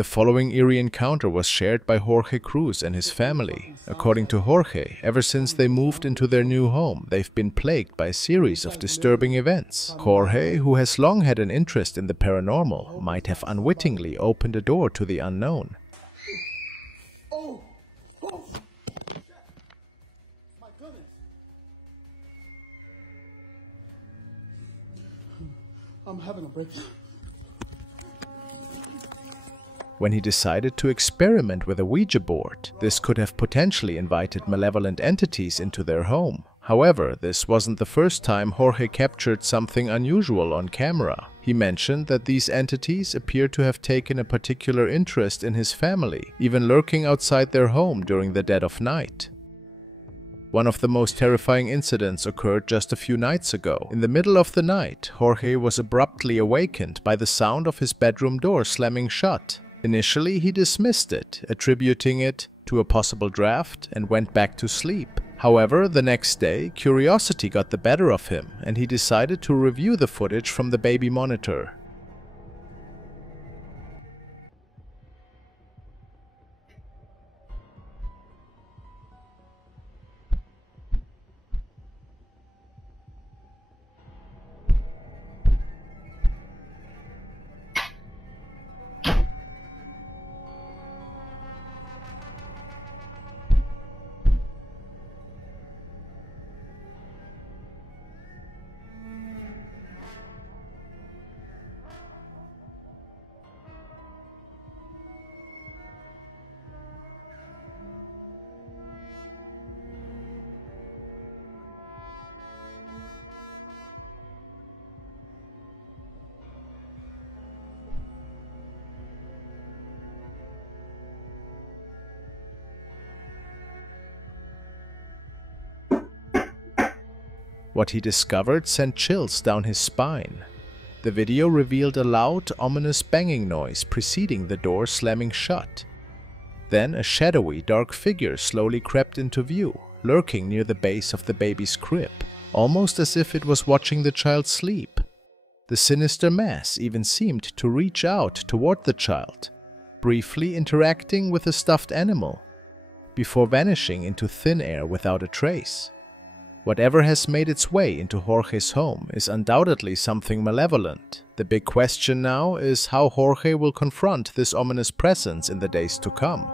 The following eerie encounter was shared by Jorge Cruz and his family. According to Jorge, ever since they moved into their new home, they've been plagued by a series of disturbing events. Jorge, who has long had an interest in the paranormal, might have unwittingly opened a door to the unknown. Oh! Oh! My goodness! I'm having a breakthrough. When he decided to experiment with a Ouija board, this could have potentially invited malevolent entities into their home. However, this wasn't the first time Jorge captured something unusual on camera. He mentioned that these entities appeared to have taken a particular interest in his family, even lurking outside their home during the dead of night. One of the most terrifying incidents occurred just a few nights ago. In the middle of the night, Jorge was abruptly awakened by the sound of his bedroom door slamming shut. Initially, he dismissed it, attributing it to a possible draft, and went back to sleep. However, the next day, curiosity got the better of him, and he decided to review the footage from the baby monitor. What he discovered sent chills down his spine. The video revealed a loud, ominous banging noise preceding the door slamming shut. Then a shadowy, dark figure slowly crept into view, lurking near the base of the baby's crib, almost as if it was watching the child sleep. The sinister mass even seemed to reach out toward the child, briefly interacting with the stuffed animal, before vanishing into thin air without a trace. Whatever has made its way into Jorge's home is undoubtedly something malevolent. The big question now is how Jorge will confront this ominous presence in the days to come.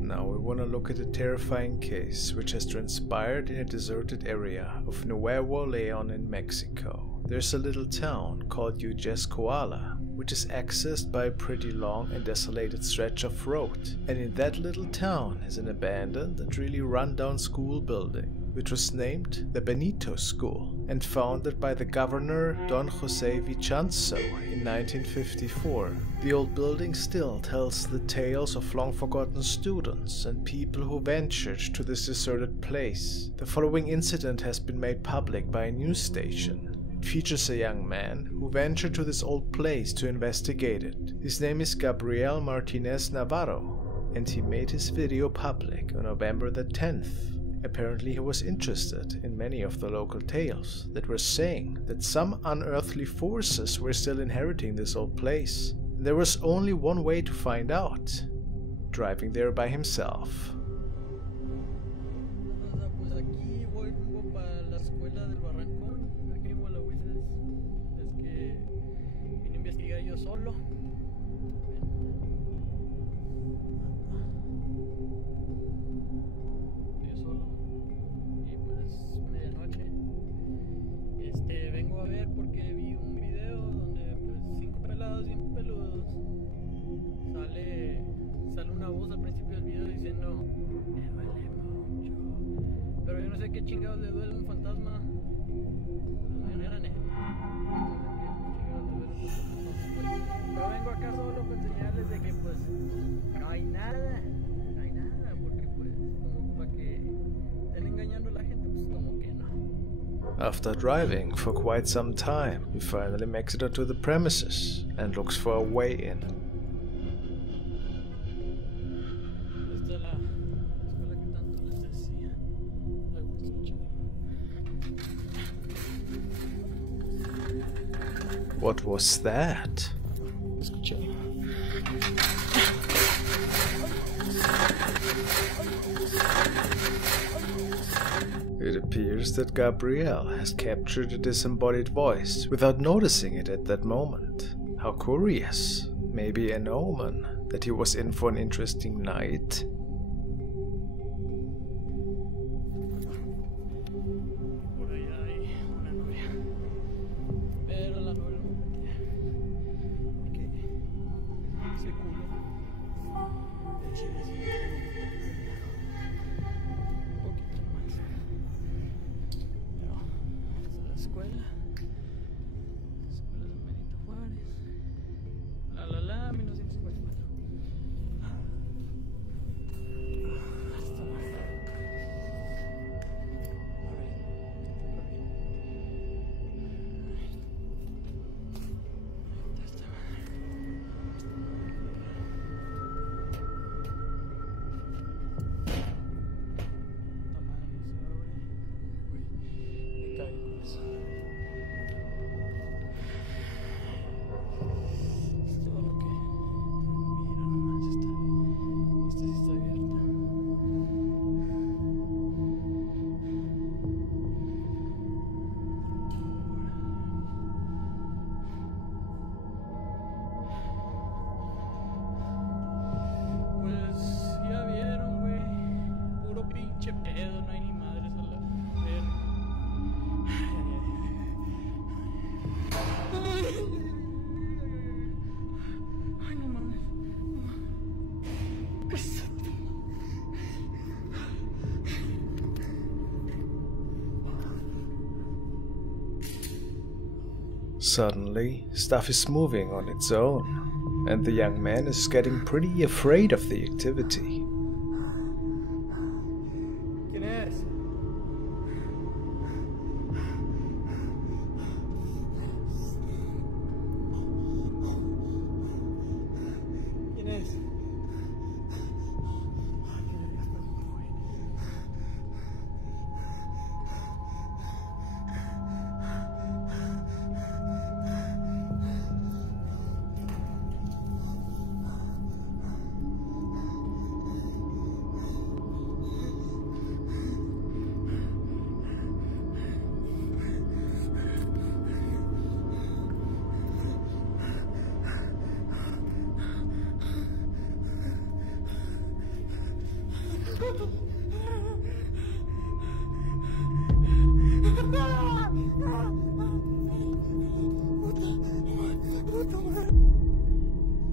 Now we want to look at a terrifying case which has transpired in a deserted area of Nuevo León in Mexico. There's a little town called Ujescoala, which is accessed by a pretty long and desolated stretch of road. And in that little town is an abandoned and really run-down school building, which was named the Benito School and founded by the governor Don Jose Vichanzo in 1954. The old building still tells the tales of long-forgotten students and people who ventured to this deserted place. The following incident has been made public by a news station. It features a young man who ventured to this old place to investigate it. His name is Gabriel Martinez Navarro, and he made his video public on November the 10th. Apparently he was interested in many of the local tales that were saying that some unearthly forces were still inheriting this old place. There was only one way to find out: driving there by himself. Vengo a ver porque vi un video donde pues 5 pelados bien peludos sale una voz al principio del video diciendo me duele mucho, pero yo no sé qué chingados le duele a un fantasma. No era neta, pero vengo acá solo para enseñarles de que pues no hay nada porque pues como para que estén engañando a la gente, pues como que no. After driving for quite some time, he finally makes it onto the premises and looks for a way in. What was that? Escuché. It appears that Gabrielle has captured a disembodied voice without noticing it at that moment. How curious. Maybe an omen that he was in for an interesting night? Por allá hay una novia. Pero la novia no mentía. Porque ese culo de chile sí me un poquito más. Pero vamos a la escuela. La escuela de Benito Juárez. La 1954. Hasta más. Pedo, no hay ni madres a la verga. Ay, no mames. Suddenly, stuff is moving on its own, and the young man is getting pretty afraid of the activity. ¿Quién es? ¿Quién es?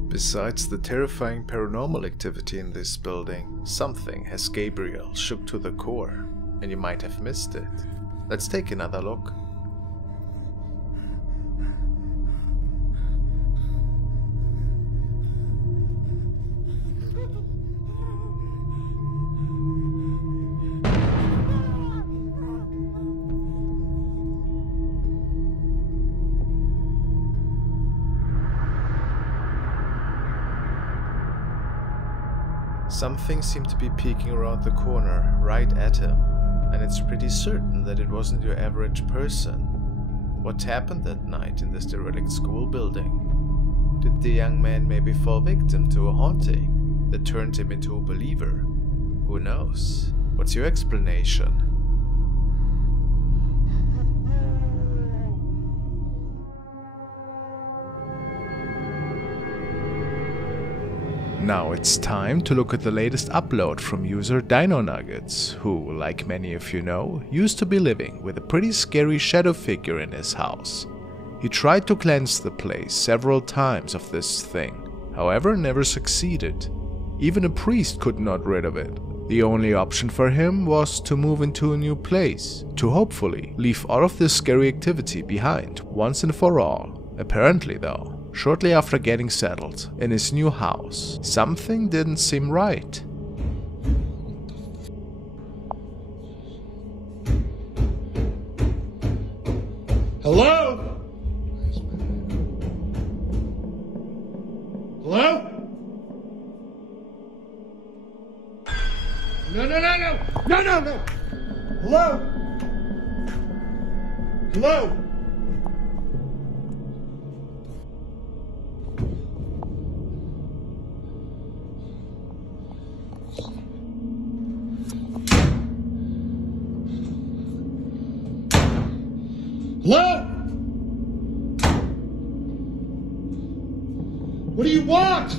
Besides the terrifying paranormal activity in this building, something has Gabriel shook to the core, and you might have missed it. Let's take another look. Something seemed to be peeking around the corner, right at him, and it's pretty certain that it wasn't your average person. What happened that night in this derelict school building? Did the young man maybe fall victim to a haunting that turned him into a believer? Who knows? What's your explanation? Now it's time to look at the latest upload from user Dino Nuggets, who, like many of you know, used to be living with a pretty scary shadow figure in his house. He tried to cleanse the place several times of this thing, however never succeeded. Even a priest could not rid of it. The only option for him was to move into a new place, to hopefully leave all of this scary activity behind once and for all. Apparently though, shortly after getting settled in his new house, something didn't seem right. Hello? Hello? No. Hello? Hello? Hello? What do you want?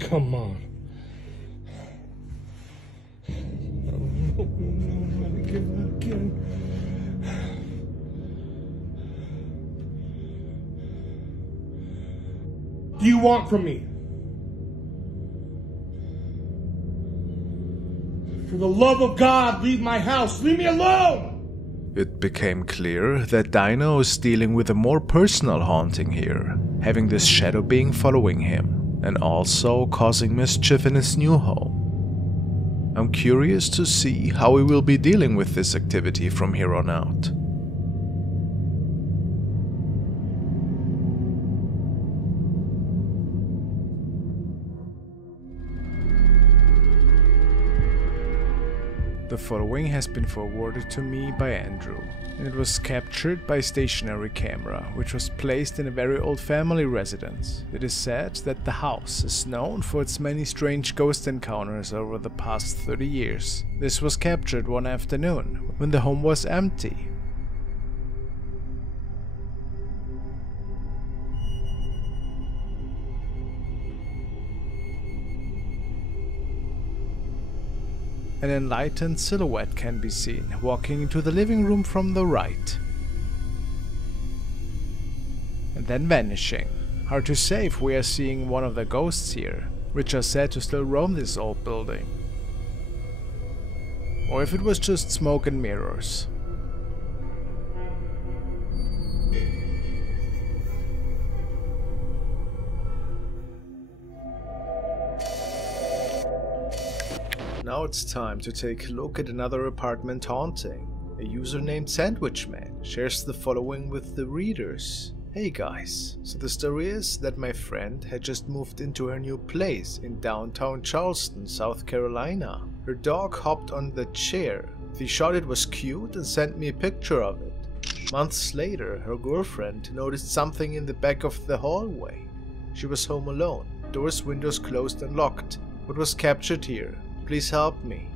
Come on. No, not again. What do you want from me? For the love of God, leave my house. Leave me alone! It became clear that Dino is dealing with a more personal haunting here, having this shadow being following him, and also causing mischief in his new home. I'm curious to see how he will be dealing with this activity from here on out. The following has been forwarded to me by Andrew, and it was captured by a stationary camera, which was placed in a very old family residence. It is said that the house is known for its many strange ghost encounters over the past 30 years. This was captured one afternoon, when the home was empty. An enlightened silhouette can be seen walking into the living room from the right, and then vanishing. Hard to say if we are seeing one of the ghosts here, which are said to still roam this old building, or if it was just smoke and mirrors. Now it's time to take a look at another apartment haunting. A user named Sandwichman shares the following with the readers. Hey guys, so the story is that my friend had just moved into her new place in downtown Charleston, South Carolina. Her dog hopped on the chair. She thought it was cute and sent me a picture of it. Months later, her girlfriend noticed something in the back of the hallway. She was home alone, doors, windows closed and locked. What was captured here? Please help me.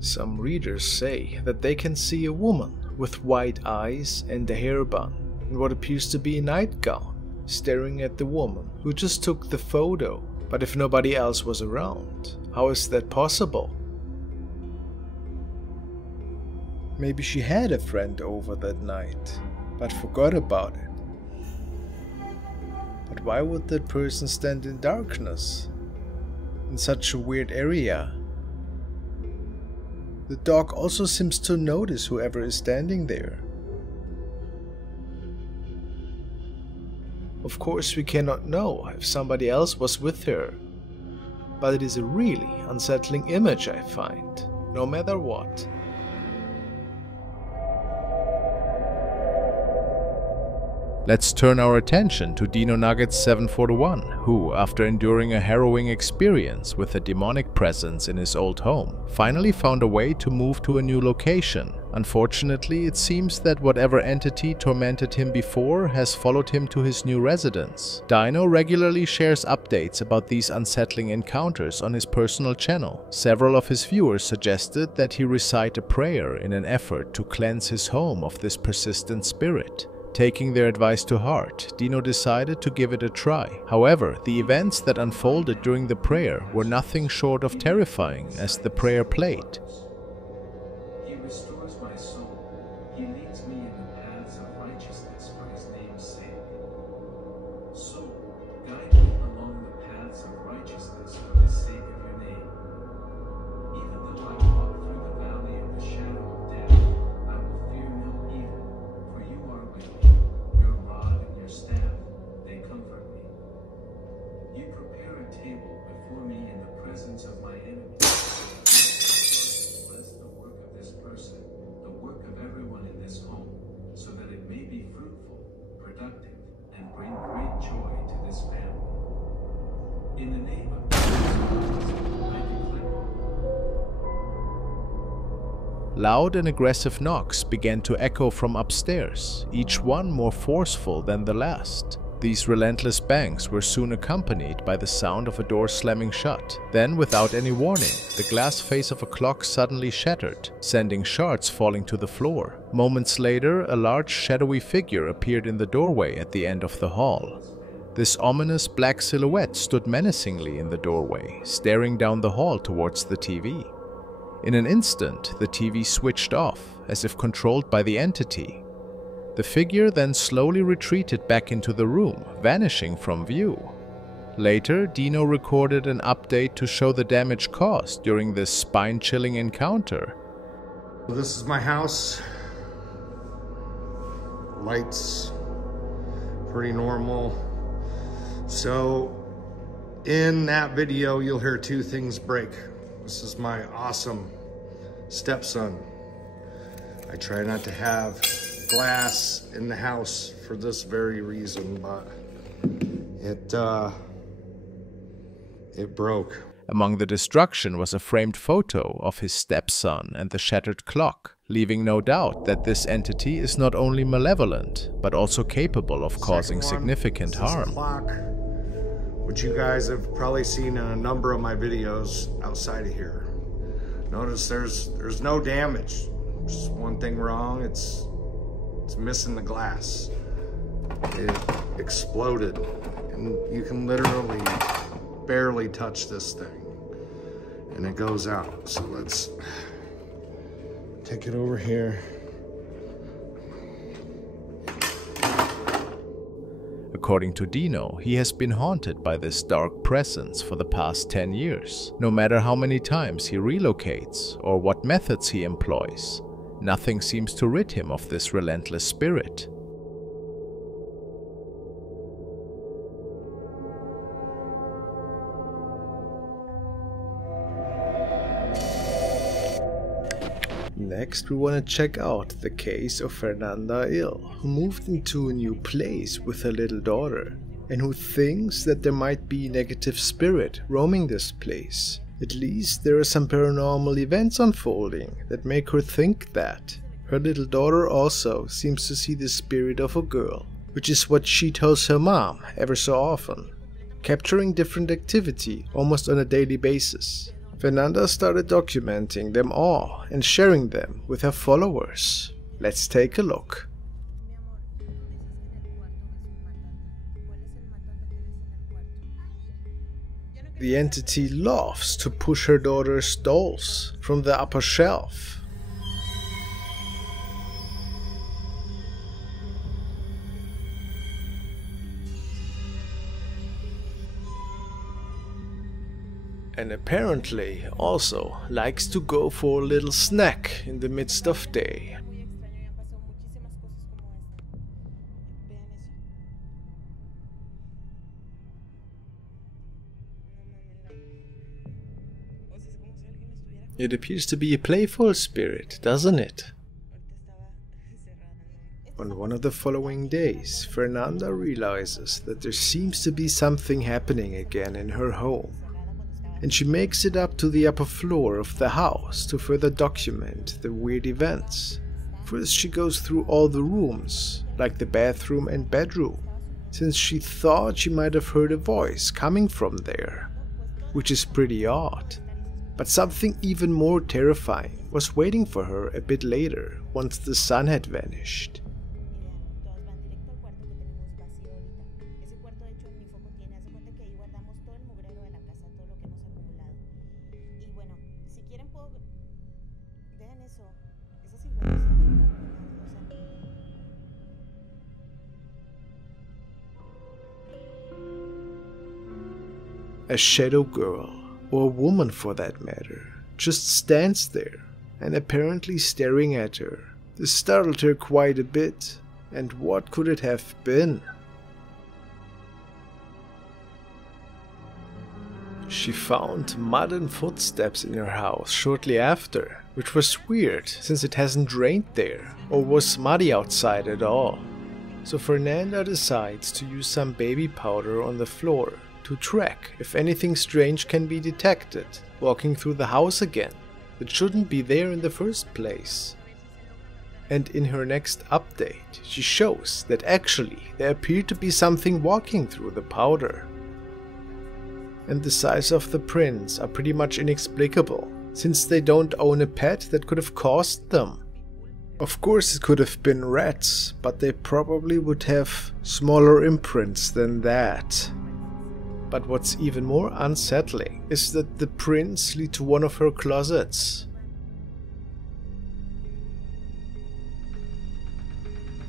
Some readers say that they can see a woman with white eyes and a hair bun and what appears to be a nightgown staring at the woman who just took the photo. But if nobody else was around, how is that possible? Maybe she had a friend over that night, but forgot about it. But why would that person stand in darkness? In such a weird area? The dog also seems to notice whoever is standing there. Of course, we cannot know if somebody else was with her, but it is a really unsettling image I find, no matter what. Let's turn our attention to Dino Nuggets 741, who, after enduring a harrowing experience with a demonic presence in his old home, finally found a way to move to a new location Unfortunately, it seems that whatever entity tormented him before has followed him to his new residence. Dino regularly shares updates about these unsettling encounters on his personal channel. Several of his viewers suggested that he recite a prayer in an effort to cleanse his home of this persistent spirit. Taking their advice to heart, Dino decided to give it a try. However, the events that unfolded during the prayer were nothing short of terrifying as the prayer played. He restores my soul. He leads me in the paths of righteousness for his name's sake. Soul, guide me along the paths of righteousness for the sake of your name. Even though I walk through the valley of the shadow of death, I will fear no evil, for you are with me. Your rod and your staff, they comfort me. You prepare a table before me in the presence of my enemies. Bless the work of this person, the work of everyone in this home, so that it may be fruitful, productive, and bring great joy to this family. In the name of Jesus, I declare. Loud and aggressive knocks began to echo from upstairs, each one more forceful than the last. These relentless bangs were soon accompanied by the sound of a door slamming shut. Then, without any warning, the glass face of a clock suddenly shattered, sending shards falling to the floor. Moments later, a large shadowy figure appeared in the doorway at the end of the hall. This ominous black silhouette stood menacingly in the doorway, staring down the hall towards the TV. In an instant, the TV switched off, as if controlled by the entity. The figure then slowly retreated back into the room, vanishing from view. Later, Dino recorded an update to show the damage caused during this spine-chilling encounter. This is my house. Lights, pretty normal. So, in that video, you'll hear two things break. This is my awesome stepson. I try not to have glass in the house for this very reason, but it broke. Among the destruction was a framed photo of his stepson and the shattered clock, leaving no doubt that this entity is not only malevolent, but also capable of causing significant harm. Clock, which you guys have probably seen in a number of my videos outside of here. Notice there's no damage. Just one thing wrong, it's missing the glass. It exploded, and you can literally barely touch this thing, and it goes out. So let's take it over here. According to Dino, he has been haunted by this dark presence for the past 10 years. No matter how many times he relocates or what methods he employs, nothing seems to rid him of this relentless spirit. Next, we want to check out the case of Fernanda Ill, who moved into a new place with her little daughter, and who thinks that there might be negative spirit roaming this place. At least there are some paranormal events unfolding that make her think that. Her little daughter also seems to see the spirit of a girl, which is what she tells her mom ever so often, capturing different activity almost on a daily basis. Fernanda started documenting them all and sharing them with her followers. Let's take a look. The entity loves to push her daughter's dolls from the upper shelf. And apparently also likes to go for a little snack in the midst of day. It appears to be a playful spirit, doesn't it? On one of the following days, Fernanda realizes that there seems to be something happening again in her home, and she makes it up to the upper floor of the house to further document the weird events. First she goes through all the rooms, like the bathroom and bedroom, since she thought she might have heard a voice coming from there, which is pretty odd. But something even more terrifying was waiting for her a bit later, once the sun had vanished. A shadow girl, or a woman for that matter, just stands there and apparently staring at her. This startled her quite a bit, and what could it have been? She found mud and footsteps in her house shortly after, which was weird since it hasn't rained there or was muddy outside at all. So Fernanda decides to use some baby powder on the floor to track if anything strange can be detected walking through the house again that shouldn't be there in the first place. And in her next update, she shows that actually there appeared to be something walking through the powder. And the size of the prints are pretty much inexplicable, since they don't own a pet that could have caused them. Of course it could have been rats, but they probably would have smaller imprints than that. But what's even more unsettling is that the prints lead to one of her closets.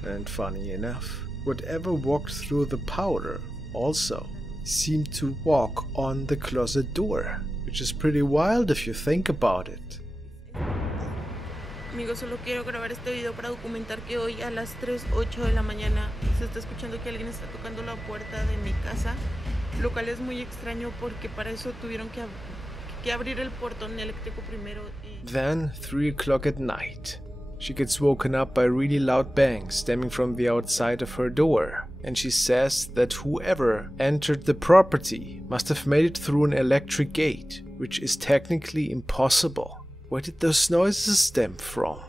And funny enough, whatever walked through the powder also seemed to walk on the closet door, which is pretty wild if you think about it. Amigos, solo quiero grabar este video para documentar que hoy a las 3:08 de la mañana se está escuchando que alguien está tocando la puerta de mi casa, lo cual es muy extraño porque para eso tuvieron que abrir el portón eléctrico primero. Then, 3 o'clock at night, she gets woken up by really loud bangs stemming from the outside of her door, and she says that whoever entered the property must have made it through an electric gate, which is technically impossible. Where did those noises stem from?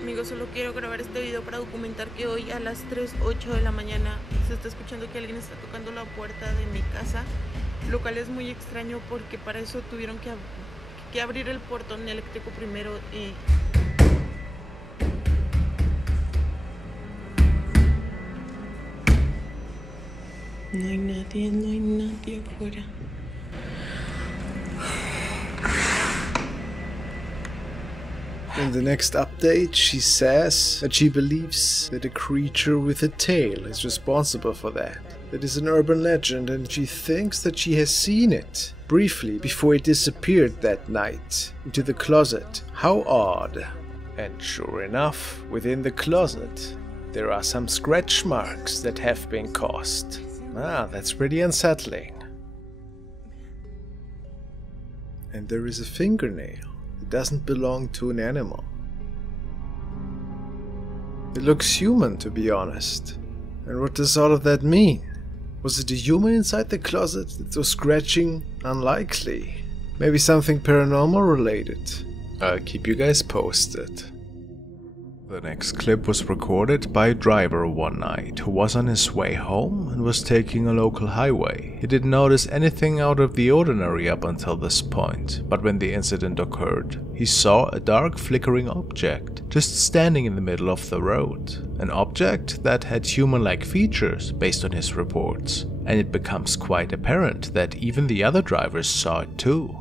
Amigos, solo quiero grabar este video para documentar que hoy a las 3:08 de la mañana se está escuchando que alguien está tocando la puerta de mi casa, lo cual es muy extraño porque para eso tuvieron que abrir el portón eléctrico primero y... No hay nadie afuera. In the next update, she says that she believes that a creature with a tail is responsible for that. That is an urban legend, and she thinks that she has seen it briefly before it disappeared that night into the closet. How odd. And sure enough, within the closet, there are some scratch marks that have been caused. Ah, that's pretty unsettling. And there is a fingernail. It doesn't belong to an animal. It looks human, to be honest. And what does all of that mean? Was it a human inside the closet that was scratching? Unlikely. Maybe something paranormal related. I'll keep you guys posted. The next clip was recorded by a driver one night who was on his way home and was taking a local highway. He didn't notice anything out of the ordinary up until this point, but when the incident occurred, he saw a dark flickering object just standing in the middle of the road. An object that had human-like features based on his reports, and it becomes quite apparent that even the other drivers saw it too.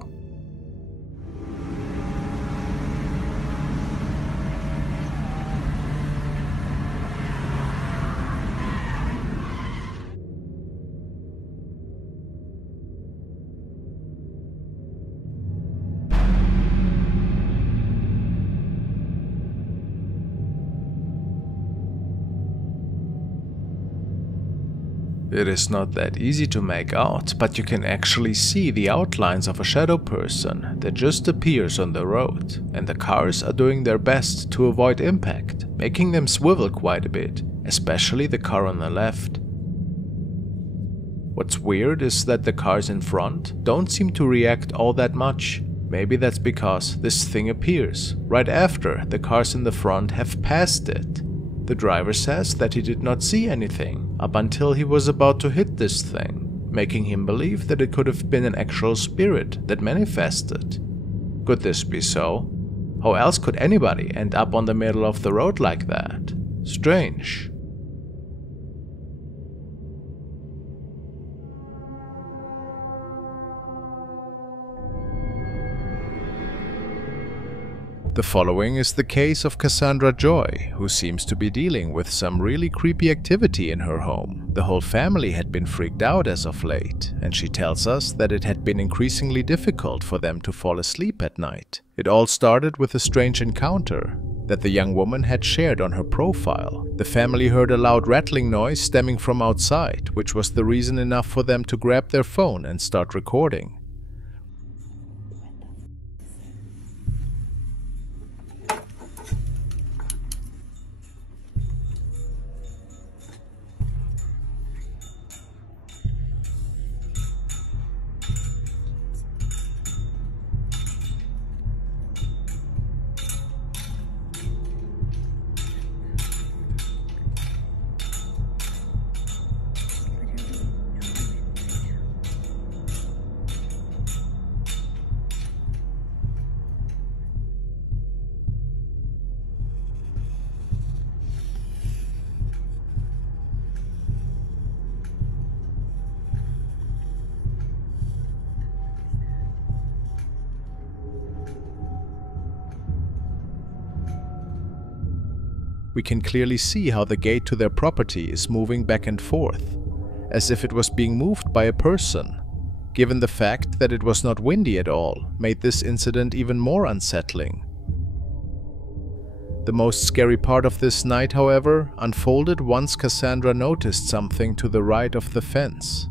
It is not that easy to make out, but you can actually see the outlines of a shadow person that just appears on the road, and the cars are doing their best to avoid impact, making them swivel quite a bit, especially the car on the left. What's weird is that the cars in front don't seem to react all that much. Maybe that's because this thing appears right after the cars in the front have passed it. The driver says that he did not see anything up until he was about to hit this thing, making him believe that it could have been an actual spirit that manifested. Could this be so? How else could anybody end up on the middle of the road like that? Strange. The following is the case of Cassandra Joy, who seems to be dealing with some really creepy activity in her home. The whole family had been freaked out as of late, and she tells us that it had been increasingly difficult for them to fall asleep at night. It all started with a strange encounter that the young woman had shared on her profile. The family heard a loud rattling noise stemming from outside, which was the reason enough for them to grab their phone and start recording. We can clearly see how the gate to their property is moving back and forth, as if it was being moved by a person. Given the fact that it was not windy at all, made this incident even more unsettling. The most scary part of this night, however, unfolded once Cassandra noticed something to the right of the fence.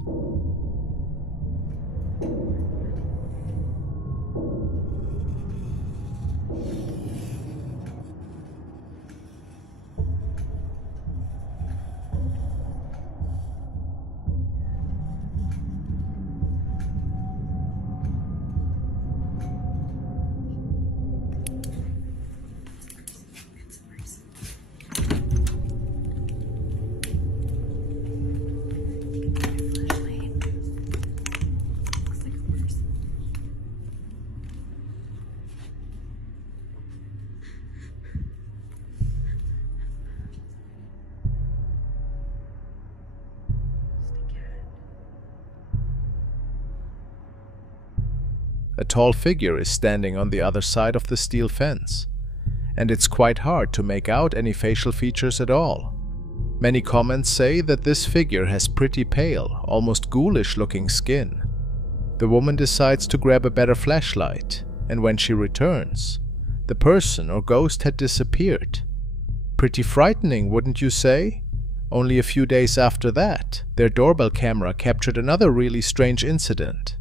A tall figure is standing on the other side of the steel fence, and it's quite hard to make out any facial features at all. Many comments say that this figure has pretty pale, almost ghoulish looking skin. The woman decides to grab a better flashlight, and when she returns, the person or ghost had disappeared. Pretty frightening, wouldn't you say? Only a few days after that, their doorbell camera captured another really strange incident.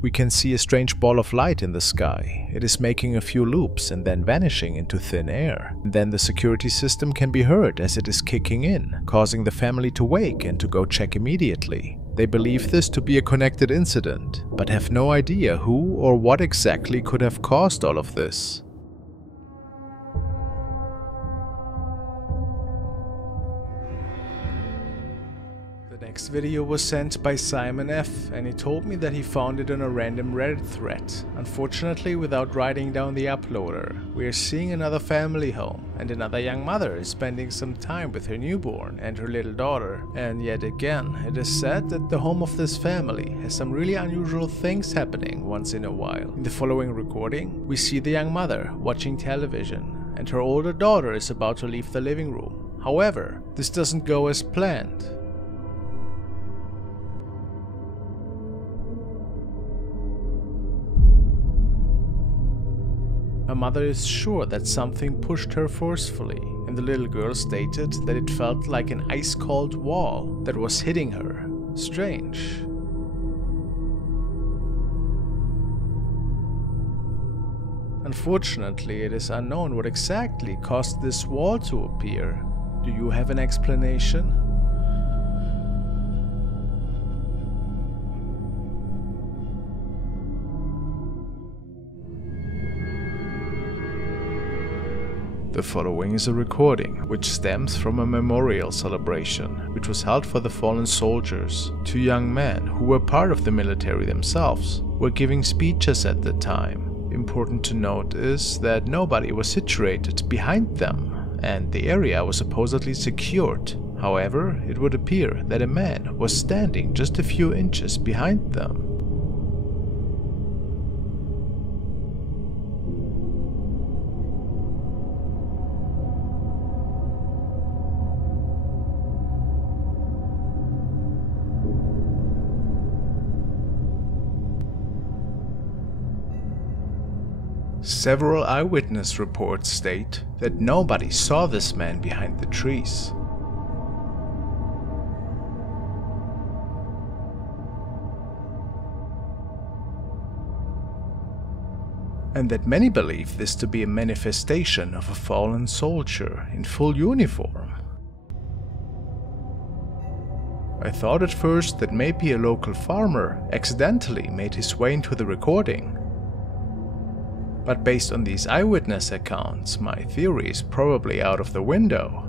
We can see a strange ball of light in the sky. It is making a few loops and then vanishing into thin air. Then the security system can be heard as it is kicking in, causing the family to wake and to go check immediately. They believe this to be a connected incident, but have no idea who or what exactly could have caused all of this. This video was sent by Simon F, and he told me that he found it on a random Reddit thread. Unfortunately, without writing down the uploader, we are seeing another family home, and another young mother is spending some time with her newborn and her little daughter. And yet again, it is said that the home of this family has some really unusual things happening once in a while. In the following recording, we see the young mother watching television, and her older daughter is about to leave the living room. However, this doesn't go as planned. Her mother is sure that something pushed her forcefully, and the little girl stated that it felt like an ice-cold wall that was hitting her. Strange. Unfortunately, it is unknown what exactly caused this wall to appear. Do you have an explanation? The following is a recording which stems from a memorial celebration which was held for the fallen soldiers. Two young men who were part of the military themselves were giving speeches at the time. Important to note is that nobody was situated behind them and the area was supposedly secured. However, it would appear that a man was standing just a few inches behind them. Several eyewitness reports state that nobody saw this man behind the trees. And that many believe this to be a manifestation of a fallen soldier in full uniform. I thought at first that maybe a local farmer accidentally made his way into the recording. But based on these eyewitness accounts, my theory is probably out of the window.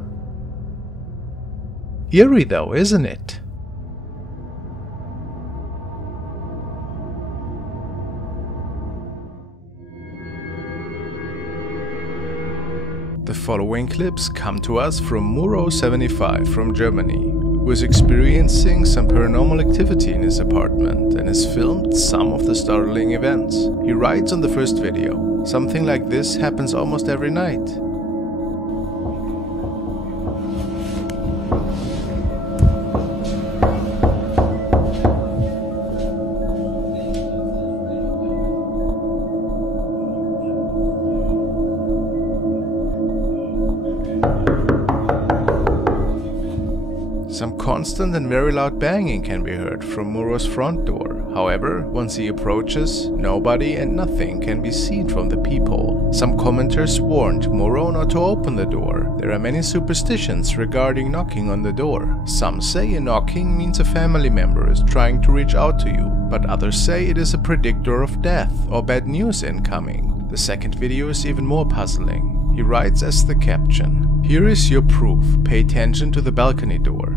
Eerie though, isn't it? The following clips come to us from Muro75 from Germany, who is experiencing some paranormal activity in his apartment and has filmed some of the startling events. He writes on the first video, "Something like this happens almost every night. Some constant and very loud banging can be heard from Muro's front door. However, once he approaches, nobody and nothing can be seen from the peephole. Some commenters warned Muro not to open the door. There are many superstitions regarding knocking on the door. Some say a knocking means a family member is trying to reach out to you, but others say it is a predictor of death or bad news incoming. The second video is even more puzzling. He writes as the caption, "Here is your proof. Pay attention to the balcony door."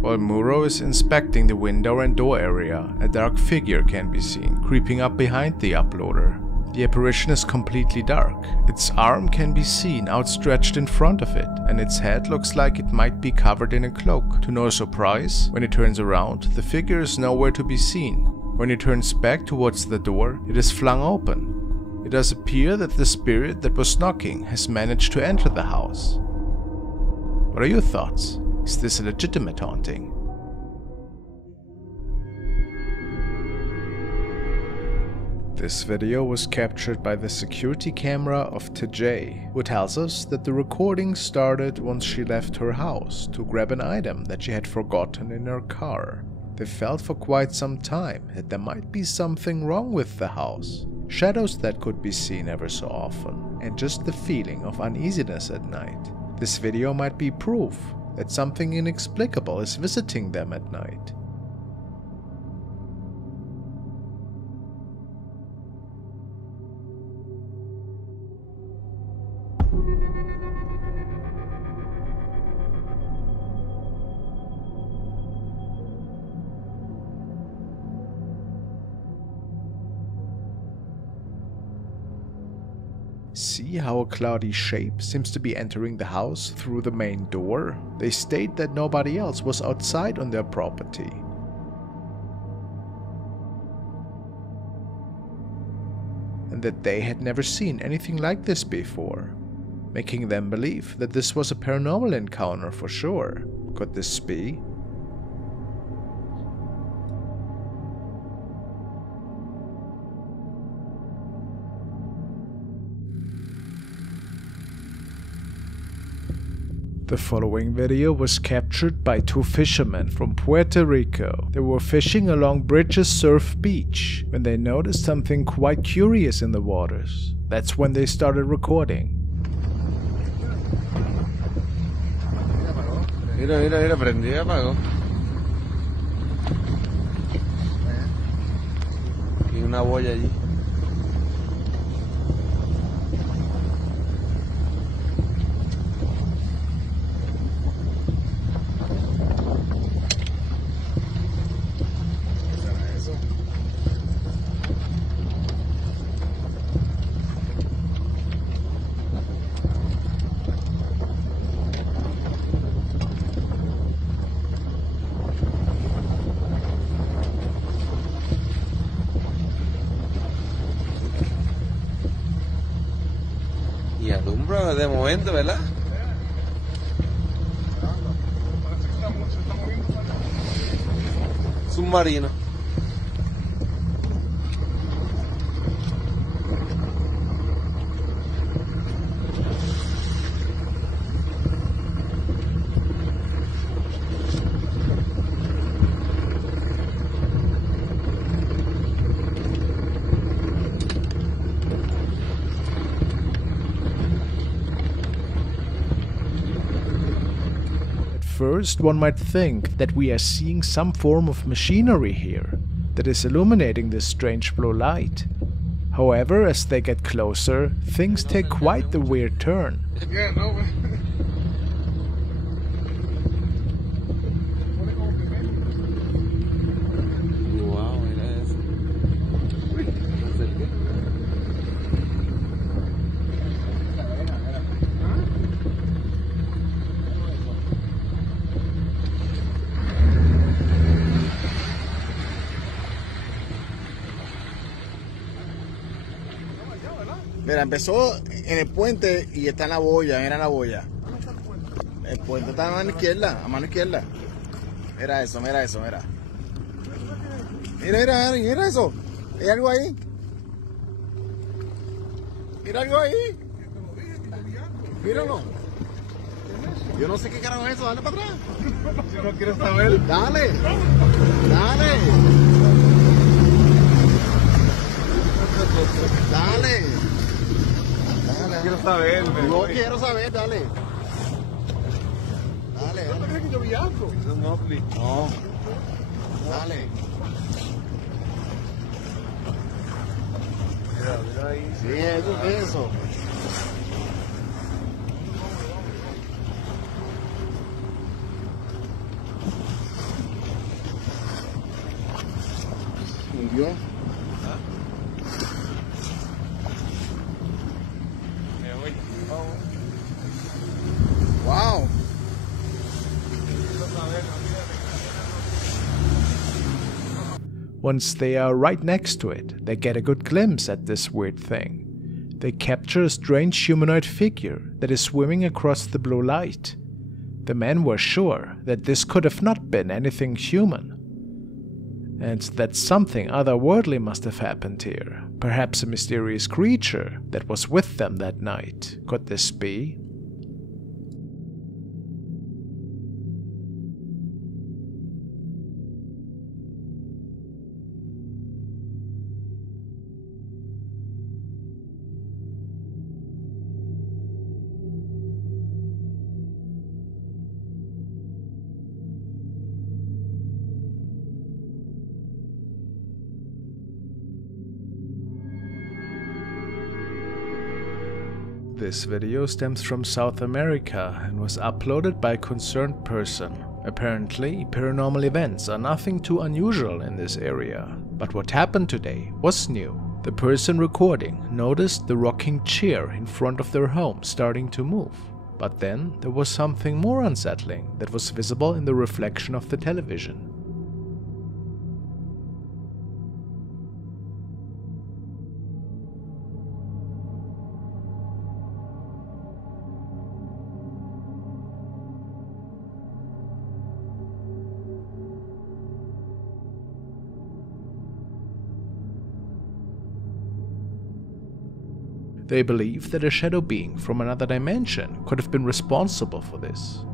While Muro is inspecting the window and door area, a dark figure can be seen creeping up behind the uploader. The apparition is completely dark. Its arm can be seen outstretched in front of it, and its head looks like it might be covered in a cloak. To no surprise, when it turns around, the figure is nowhere to be seen. When it turns back towards the door, it is flung open. It does appear that the spirit that was knocking has managed to enter the house. What are your thoughts? Is this a legitimate haunting? This video was captured by the security camera of TJ, who tells us that the recording started once she left her house to grab an item that she had forgotten in her car. They felt for quite some time that there might be something wrong with the house. Shadows that could be seen ever so often, and just the feeling of uneasiness at night. This video might be proof that something inexplicable is visiting them at night. See how a cloudy shape seems to be entering the house through the main door? They state that nobody else was outside on their property. And that they had never seen anything like this before, making them believe that this was a paranormal encounter for sure. Could this be? The following video was captured by two fishermen from Puerto Rico. They were fishing along Bridges Surf Beach when they noticed something quite curious in the waters. That's when they started recording. Mira, prendí y apagó. Y una boya allí. Y alumbra de momento, ¿verdad? Submarino. First, one might think that we are seeing some form of machinery here that is illuminating this strange blue light. However, as they get closer, things take quite the weird turn. Wow, mira eso. Uy, me acerqué. Mira, empezó en el puente y está en la boya, mira la boya. El puente está a mano izquierda, a mano izquierda. Mira eso, mira eso, mira. Mira eso. Hay algo ahí. Mira algo ahí. Míralo. Yo no sé qué carajo es eso, dale para atrás. Si no quieres saber. Dale. Quiero saber. No quiero saber, dale. ¿No crees que yo vi algo? Eso es un ovni. No. Dale. Mira ahí. Sí, eso es eso. ¿Hundió? Wow. Once they are right next to it, they get a good glimpse at this weird thing. They capture a strange humanoid figure that is swimming across the blue light. The men were sure that this could have not been anything human, and that something otherworldly must have happened here. Perhaps a mysterious creature that was with them that night. Could this be? This video stems from South America and was uploaded by a concerned person. Apparently, paranormal events are nothing too unusual in this area, but what happened today was new. The person recording noticed the rocking chair in front of their home starting to move, but then there was something more unsettling that was visible in the reflection of the television. They believe that a shadow being from another dimension could have been responsible for this.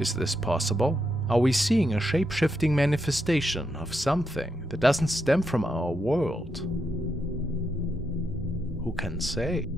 Is this possible? Are we seeing a shape-shifting manifestation of something that doesn't stem from our world? Who can say?